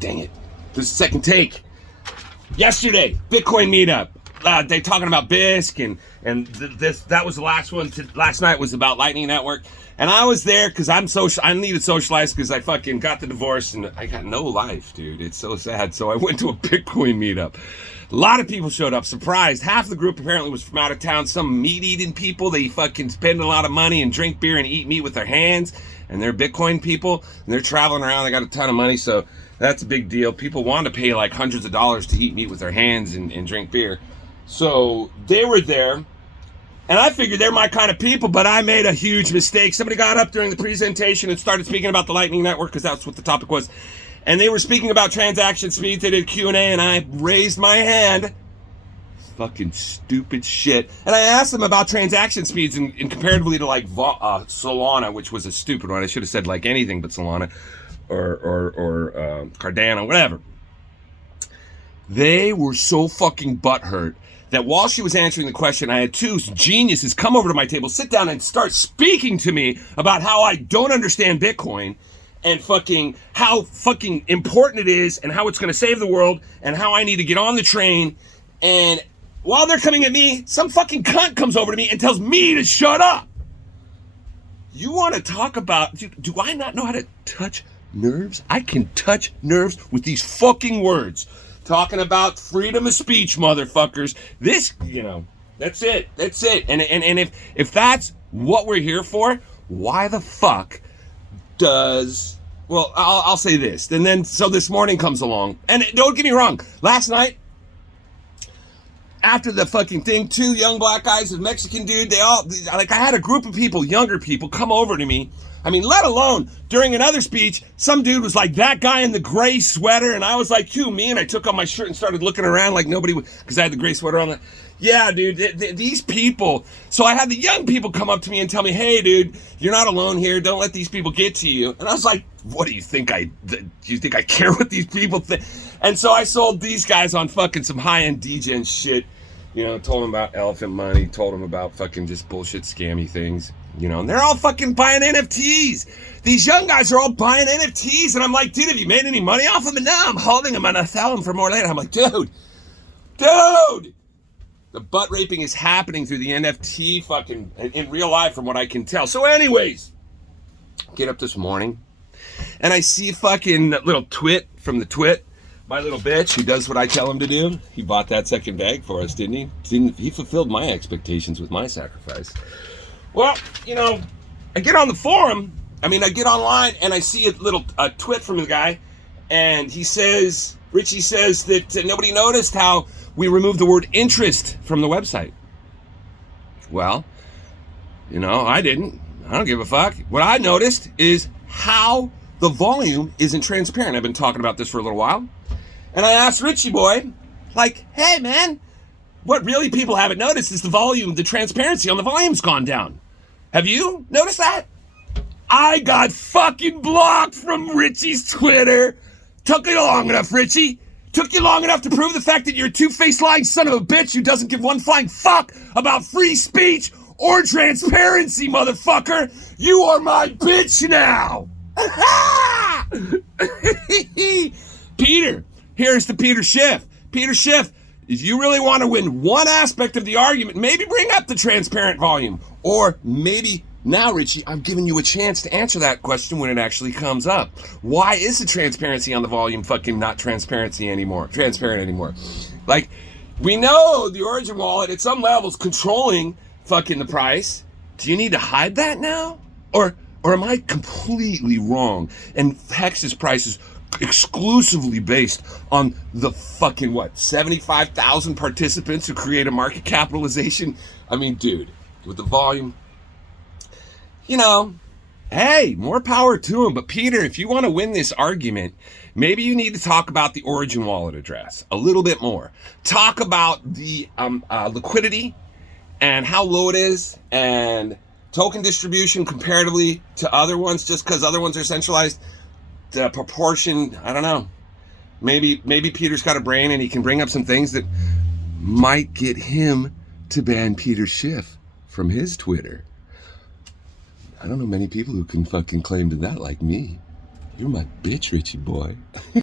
dang it. This is second take. Yesterday, Bitcoin meetup. They talking about BISC and that was the last one. Last night was about Lightning Network. And I was there because I needed socialized because I fucking got the divorce and I got no life, dude. It's so sad. So I went to a Bitcoin meetup. A lot of people showed up, surprised. Half the group apparently was from out of town. Some meat-eating people. They fucking spend a lot of money and drink beer and eat meat with their hands. And they're Bitcoin people. And they're traveling around. They got a ton of money. So that's a big deal. People want to pay like hundreds of dollars to eat meat with their hands and drink beer. So they were there. And I figured they're my kind of people, but I made a huge mistake. Somebody got up during the presentation and started speaking about the Lightning Network because that's what the topic was. And they were speaking about transaction speeds. They did Q&A, and I raised my hand. Fucking stupid shit. And I asked them about transaction speeds and comparatively to like Solana, which was a stupid one. I should have said like anything but Solana or Cardano, whatever. They were so fucking butthurt that while she was answering the question, I had two geniuses come over to my table, sit down, and start speaking to me about how I don't understand Bitcoin and fucking how fucking important it is and how it's going to save the world and how I need to get on the train. And while they're coming at me, some fucking cunt comes over to me and tells me to shut up. You want to talk about, do I not know how to touch nerves? I can touch nerves with these fucking words. Talking about freedom of speech, motherfuckers. This, that's it. That's it. And if that's what we're here for, why the fuck does... Well, I'll say this. And then, so this morning comes along. And don't get me wrong. Last night, after the fucking thing, two young black guys, a Mexican dude, they all... Like, I had a group of people, younger people, come over to me. I mean, let alone, during another speech, some dude was like, that guy in the gray sweater, and I was like, who, me? And I took off my shirt and started looking around like nobody would, because I had the gray sweater on. Like, yeah, dude, these people. So I had the young people come up to me and tell me, hey, dude, you're not alone here. Don't let these people get to you. And I was like, what do you think do you think I care what these people think? And so I sold these guys on fucking some high-end degen shit. Told them about elephant money, told them about fucking just bullshit scammy things. And they're all fucking buying NFTs. These young guys are all buying NFTs. And I'm like, dude, have you made any money off them? And now I'm holding them and I sell them for more later. I'm like, dude. The butt raping is happening through the NFT fucking in real life from what I can tell. So anyways, get up this morning and I see fucking little twit from the twit. My little bitch who does what I tell him to do. He bought that second bag for us, didn't he? He fulfilled my expectations with my sacrifice. Well, I get on the forum. I get online and I see a twit from the guy. And Richie says that nobody noticed how we removed the word interest from the website. Well, I didn't. I don't give a fuck. What I noticed is how the volume isn't transparent. I've been talking about this for a little while. And I asked Richie boy, like, hey man, what really people haven't noticed is the transparency on the volume's gone down. Have you noticed that? I got fucking blocked from Richie's Twitter. Took you long enough, Richie. Took you long enough to prove the fact that you're a two-faced lying son of a bitch who doesn't give one flying fuck about free speech or transparency, motherfucker. You are my bitch now. Peter, here's to Peter Schiff. Peter Schiff, if you really want to win one aspect of the argument, maybe bring up the transparent volume. Or maybe now, Richie, I'm giving you a chance to answer that question when it actually comes up. Why is the transparency on the volume fucking not transparent anymore? Like, we know the Origin wallet at some levels controlling fucking the price. Do you need to hide that now? Or am I completely wrong? And Hex's price is exclusively based on the fucking 75,000 participants who create a market capitalization? Dude, with the volume, hey, more power to him. But Peter, if you want to win this argument, maybe you need to talk about the Origin wallet address a little bit more. Talk about the liquidity and how low it is and token distribution comparatively to other ones, just because other ones are centralized. The proportion, I don't know. Maybe Peter's got a brain and he can bring up some things that might get him to ban Peter Schiff from his Twitter. I don't know many people who can fucking claim to that like me. You're my bitch, Richie boy.